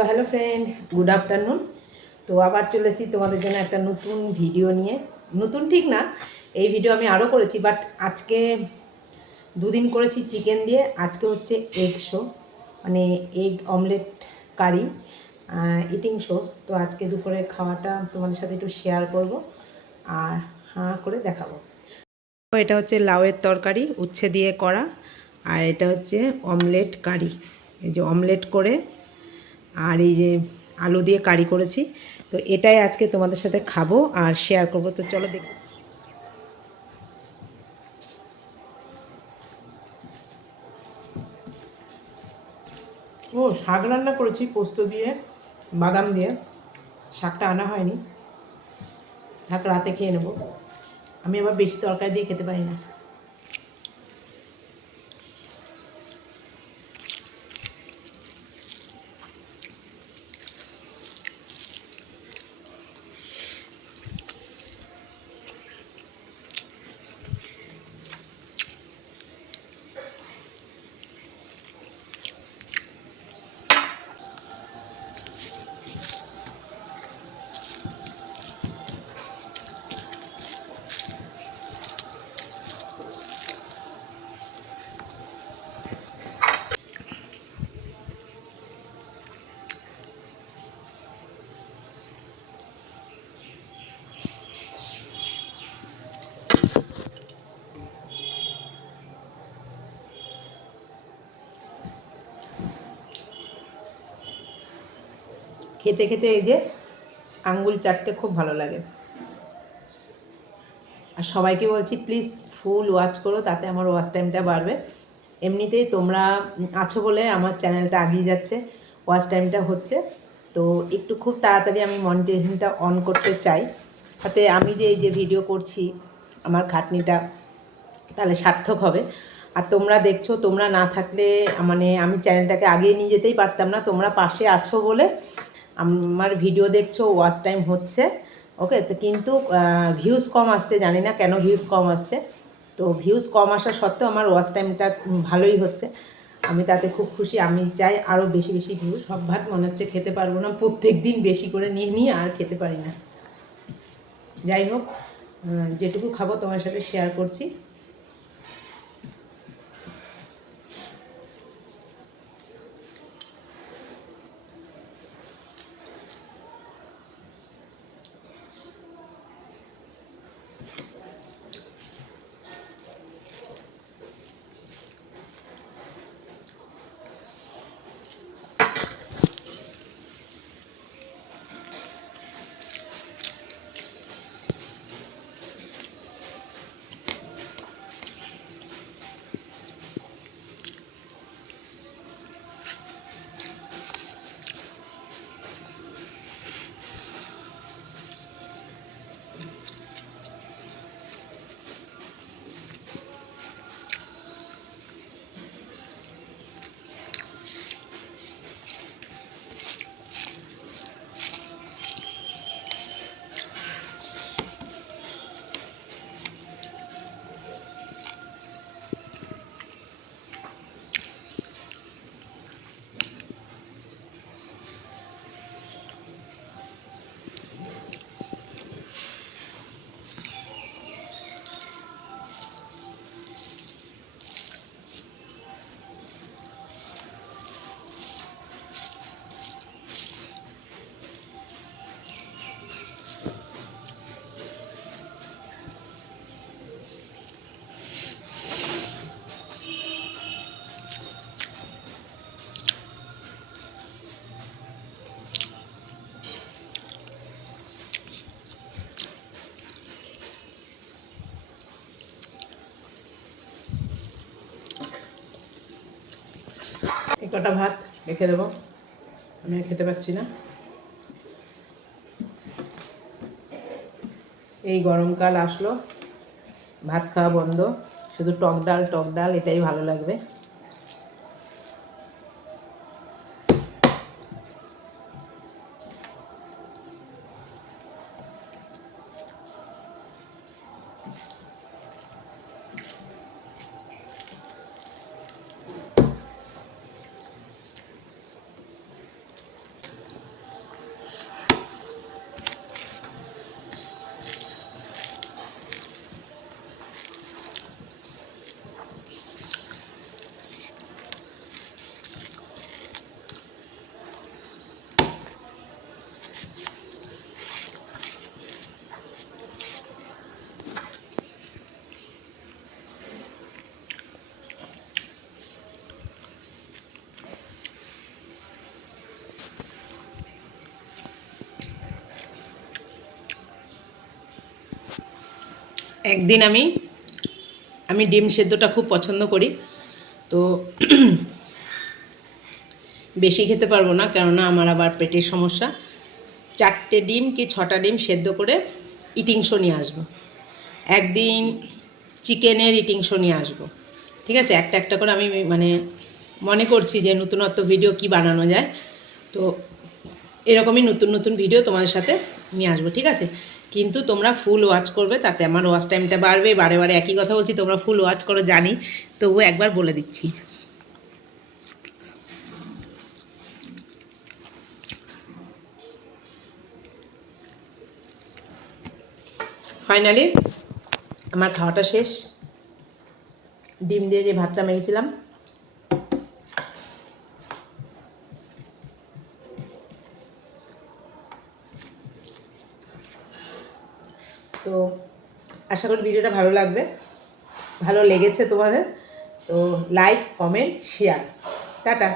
তো hello friend, good afternoon. তো আবার চলে এসেছি তোমাদের জন্য একটা নতুন ভিডিও নিয়ে। নতুন ঠিক না, এই ভিডিও আমি আরও করেছি, বাট আজকে দুদিন করেছি চিকেন দিয়ে, আজকে হচ্ছে এগ শো, মানে egg omelette curry eating show. তো আজকে দুপুরে খাওয়াটা তোমাদের সাথে একটু শেয়ার করব আর হাঁ করে দেখাবো। এটা হচ্ছে লাউয়ের তরকারি উচ্ছে দিয়ে করা, আর এটা হচ্ছে অমলেট কারি। এই যে অমলেট করে আর এই যে আলু দিয়ে কারি করেছি। তো এটাই আজকে তোমাদের সাথে খাবো আর শেয়ার করব। তো চলো দেখি। ও, শাক রান্না করেছি পোস্ত দিয়ে, বাদাম দিয়ে। শাকটা আনা হয়নি, শাক রাতে খেয়ে নেবো। আমি আবার বেশি তরকারি দিয়ে খেতে পারি না। খেতে খেতে এই যে আঙ্গুল চাটতে খুব ভালো লাগে। আর সবাইকে বলছি প্লিজ ফুল ওয়াচ করো, তাতে আমার ওয়াচ টাইমটা বাড়বে। এমনিতেই তোমরা আছো বলে আমার চ্যানেলটা এগিয়ে যাচ্ছে, ওয়াচ টাইমটা হচ্ছে। তো একটু খুব তাড়াতাড়ি আমি মনিটাইজেশনটা অন করতে চাই, তাতে আমি যে এই যে ভিডিও করছি আমার খাটনিটা তাহলে সার্থক হবে। আর তোমরা দেখছো, তোমরা না থাকলে মানে আমি চ্যানেলটাকে আগিয়ে নিয়ে যেতেই পারতাম না। তোমরা পাশে আছো বলে আমার ভিডিও দেখছো, ওয়াচ টাইম হচ্ছে। ওকে, তো কিন্তু ভিউজ কম আসছে, জানি না কেন ভিউজ কম আসছে। তো ভিউজ কম আসা সত্ত্বেও আমার ওয়াচ টাইমটা ভালোই হচ্ছে, আমি তাতে খুব খুশি। আমি চাই আরও বেশি বেশি ভিউজ। সব ভাত মনে হচ্ছে খেতে পারবো না, প্রত্যেক দিন বেশি করে নিয়ে নিয়ে আর খেতে পারি না। যাই হোক, যেটুকু খাবো তোমার সাথে শেয়ার করছি। এই কটা ভাত রেখে দেবো, আমি আর খেতে পারছি না। এই গরমকাল আসলো, ভাত খাওয়া বন্ধ, শুধু টক ডাল এটাই ভালো লাগবে। একদিন আমি আমি ডিম সেদ্ধটা খুব পছন্দ করি, তো বেশি খেতে পারবো না, কেননা আমার আবার পেটের সমস্যা। 4টে ডিম কি 6টা ডিম সেদ্ধ করে ইটিং শো নিয়ে আসবো। একদিন চিকেনের ইটিং শো নিয়ে আসবো। ঠিক আছে, একটা একটা করে আমি মানে মনে করছি যে নতুনত্ব ভিডিও কি বানানো যায়, তো এরকমই নতুন নতুন ভিডিও তোমাদের সাথে নিয়ে আসবো। ঠিক আছে, কিন্তু তোমরা ফুল ওয়াচ করবে, তাতে আমার ওয়াচ টাইমটা বাড়বে। বারে বারে একই কথা বলছি, তোমরা ফুল ওয়াচ করো জানি, তবুও একবার বলে দিচ্ছি। ফাইনালি আমার খাওয়াটা শেষ। ডিম দিয়ে যে ভাতটা মেখেছিলাম, তো আশা করি ভিডিওটা ভালো লাগবে, ভালো লেগেছে তোমাদের। তো লাইক, কমেন্ট, শেয়ার। টাটা।